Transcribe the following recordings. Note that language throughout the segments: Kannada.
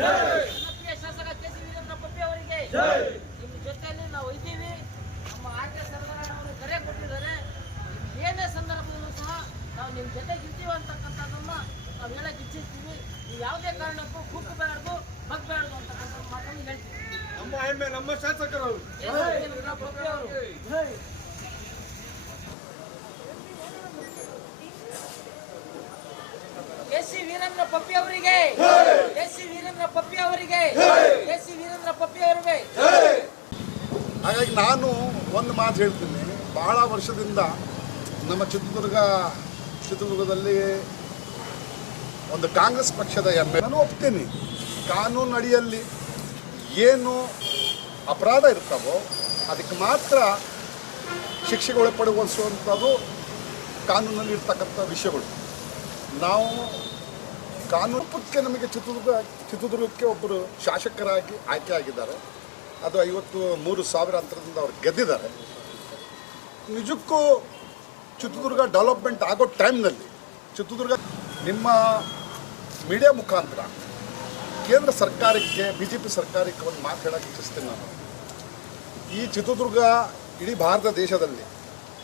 ಜನಪ್ರಿಯ ಶಾಸಕ ಕೆ ಸಿ ವೀರೇಂದ್ರ ಪಪ್ಪಿ ಅವರಿಗೆ ನಿಮ್ಮ ಜೊತೆಯಲ್ಲಿ ನಾವು ಇದ್ದೀವಿ. ನಮ್ಮ ಆರ್ಕೆ ಸರ್ಕಾರವನ್ನು ಕರೆ ಕೊಟ್ಟಿದ್ದಾರೆ. ಏನೇ ಸಂದರ್ಭದಲ್ಲೂ ಸಹ ನಾವು ನಿಮ್ಮ ಜೊತೆಗೆ ಇದ್ದೀವಿ ಅಂತಕ್ಕಂಥದ್ದನ್ನು ನಾವು ಹೇಳಕ್ಕೆ ಇಚ್ಛಿಸ್ತೀವಿ. ನೀವು ಯಾವುದೇ ಕಾರಣಕ್ಕೂ ಕುಕ್ಕು ಬೇಡದು ಬಗ್ಬೇಡದು ಅಂತಕ್ಕಂಥ ಮಾತನ್ನು ನಮ್ಮ ಹೆಮ್ಮೆ ನಮ್ಮ ಶಾಸಕರು ಪಪ್ಪಿ ಅವರು. ಎಸ್ ಸಿ ವೀರೇಂದ್ರ ಪಪ್ಪಿ ಅವರಿಗೆ. ಎಸ್ ಸಿ ವೀರೇಂದ್ರ ಪಪ್ಪಿ ಅವರಿಗೆ. ಹಾಗಾಗಿ ನಾನು ಒಂದು ಮಾತು ಹೇಳ್ತೀನಿ. ಬಹಳ ವರ್ಷದಿಂದ ನಮ್ಮ ಚಿತ್ರದುರ್ಗ, ಚಿತ್ರದುರ್ಗದಲ್ಲಿ ಒಂದು ಕಾಂಗ್ರೆಸ್ ಪಕ್ಷದ ಎಂ ನಾನು ಒಪ್ತೀನಿ. ಕಾನೂನು ಅಡಿಯಲ್ಲಿ ಏನು ಅಪರಾಧ ಇರ್ತಾವೋ ಅದಕ್ಕೆ ಮಾತ್ರ ಶಿಕ್ಷೆಗೆ ಒಳಪಡಿಸುವಂಥದ್ದು ಕಾನೂನಲ್ಲಿ ಇರ್ತಕ್ಕಂಥ ವಿಷಯಗಳು. ನಾವು ಕಾನೂನು ಪುಕ್ಕೆ ನಮಗೆ ಚಿತ್ರದುರ್ಗ, ಚಿತ್ರದುರ್ಗಕ್ಕೆ ಒಬ್ಬರು ಶಾಸಕರಾಗಿ ಆಯ್ಕೆ ಆಗಿದ್ದಾರೆ. ಅದು ಐವತ್ತು ಮೂರು ಸಾವಿರ ಅಂತರದಿಂದ ಅವ್ರು ಗೆದ್ದಿದ್ದಾರೆ. ನಿಜಕ್ಕೂ ಚಿತ್ರದುರ್ಗ ಡೆವಲಪ್ಮೆಂಟ್ ಆಗೋ ಟೈಮ್ನಲ್ಲಿ ಚಿತ್ರದುರ್ಗ ನಿಮ್ಮ ಮೀಡಿಯಾ ಮುಖಾಂತರ ಕೇಂದ್ರ ಸರ್ಕಾರಕ್ಕೆ ಬಿ ಜೆ ಪಿ ಸರ್ಕಾರಕ್ಕೆ ಒಂದು ಮಾತು ಇಚ್ಛಿಸ್ತೀನಿ ನಾನು. ಈ ಚಿತ್ರದುರ್ಗ ಇಡೀ ಭಾರತ ದೇಶದಲ್ಲಿ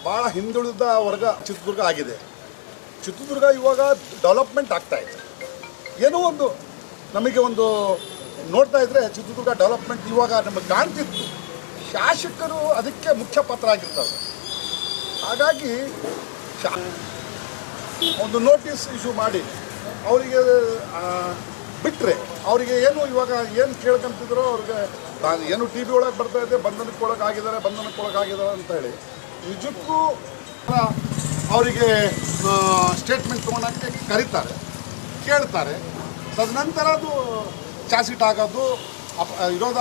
ಭಾಳ ಹಿಂದುಳಿದ ವರ್ಗ ಚಿತ್ರದುರ್ಗ ಆಗಿದೆ. ಚಿತ್ರದುರ್ಗ ಇವಾಗ ಡೆವಲಪ್ಮೆಂಟ್ ಆಗ್ತಾ ಇದೆ. ಏನೋ ಒಂದು ನಮಗೆ ಒಂದು ನೋಡ್ತಾ ಇದ್ರೆ ಚಿತ್ರದುರ್ಗ ಡೆವಲಪ್ಮೆಂಟ್ ಇವಾಗ ನಮಗೆ ಕಾಣ್ತಿತ್ತು. ಶಾಸಕರು ಅದಕ್ಕೆ ಮುಖ್ಯ ಪಾತ್ರ ಆಗಿರ್ತಾರೆ ಹಾಗಾಗಿ ಒಂದು ನೋಟಿಸ್ ಇಶ್ಯೂ ಮಾಡಿ ಅವರಿಗೆ ಬಿಟ್ಟರೆ ಅವರಿಗೆ ಏನು ಇವಾಗ ಏನು ಕೇಳ್ಕೊಂತಿದ್ರು ಅವ್ರಿಗೆ ನಾನು ಏನು ಟಿ ವಿ ಒಳಗೆ ಬರ್ತಾ ಇದೆ, ಬಂಧನಕ್ಕೆ ಒಳಗಾಗಿದ್ದಾರೆ ಬಂಧನಕ್ಕೆ ಒಳಗಾಗಿದ್ದಾರೆ ಅಂತ ಹೇಳಿ ನಿಜಕ್ಕೂ ಅವರಿಗೆ ಸ್ಟೇಟ್ಮೆಂಟ್ ತೊಗೊಳಕ್ಕೆ ಕರೀತಾರೆ. ಕೇಳ್ತಾರೆ. ತದನಂತರ ಅದು ಚಾಸಿಟ್ ಆಗೋದು, ಅಪ ವಿರೋಧ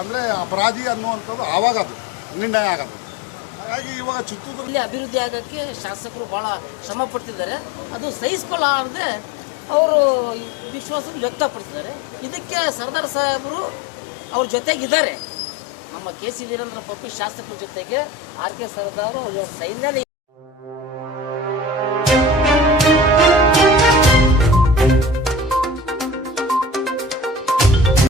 ಅಂದರೆ ಅಪರಾಧಿ ಅನ್ನುವಂಥದ್ದು ಆವಾಗ ಅದು, ನಿರ್ಣಯ ಆಗೋದು. ಹಾಗಾಗಿ ಇವಾಗ ಚಿತ್ರದುರ್ಗದಲ್ಲಿ ಅಭಿವೃದ್ಧಿ ಆಗೋಕ್ಕೆ ಶಾಸಕರು ಭಾಳ ಶ್ರಮ ಪಡ್ತಿದ್ದಾರೆ. ಅದು ಸಹಿಸ್ಕೊಳ್ಳಾರದೆ ಅವರು ವಿಶ್ವಾಸ ವ್ಯಕ್ತಪಡಿಸಿದ್ದಾರೆ. ಇದಕ್ಕೆ ಸರ್ದಾರ್ ಸಾಹೇಬರು ಅವ್ರ ಜೊತೆಗಿದ್ದಾರೆ. ನಮ್ಮ ಕೆ ಸಿ ವೀರೇಂದ್ರ ಪಪ್ಪಿ ಶಾಸಕರ ಜೊತೆಗೆ ಆರ್ ಕೆ ಸರ್ದಾರ್ ಅವ್ರ ಸೈನ್ಯನೇ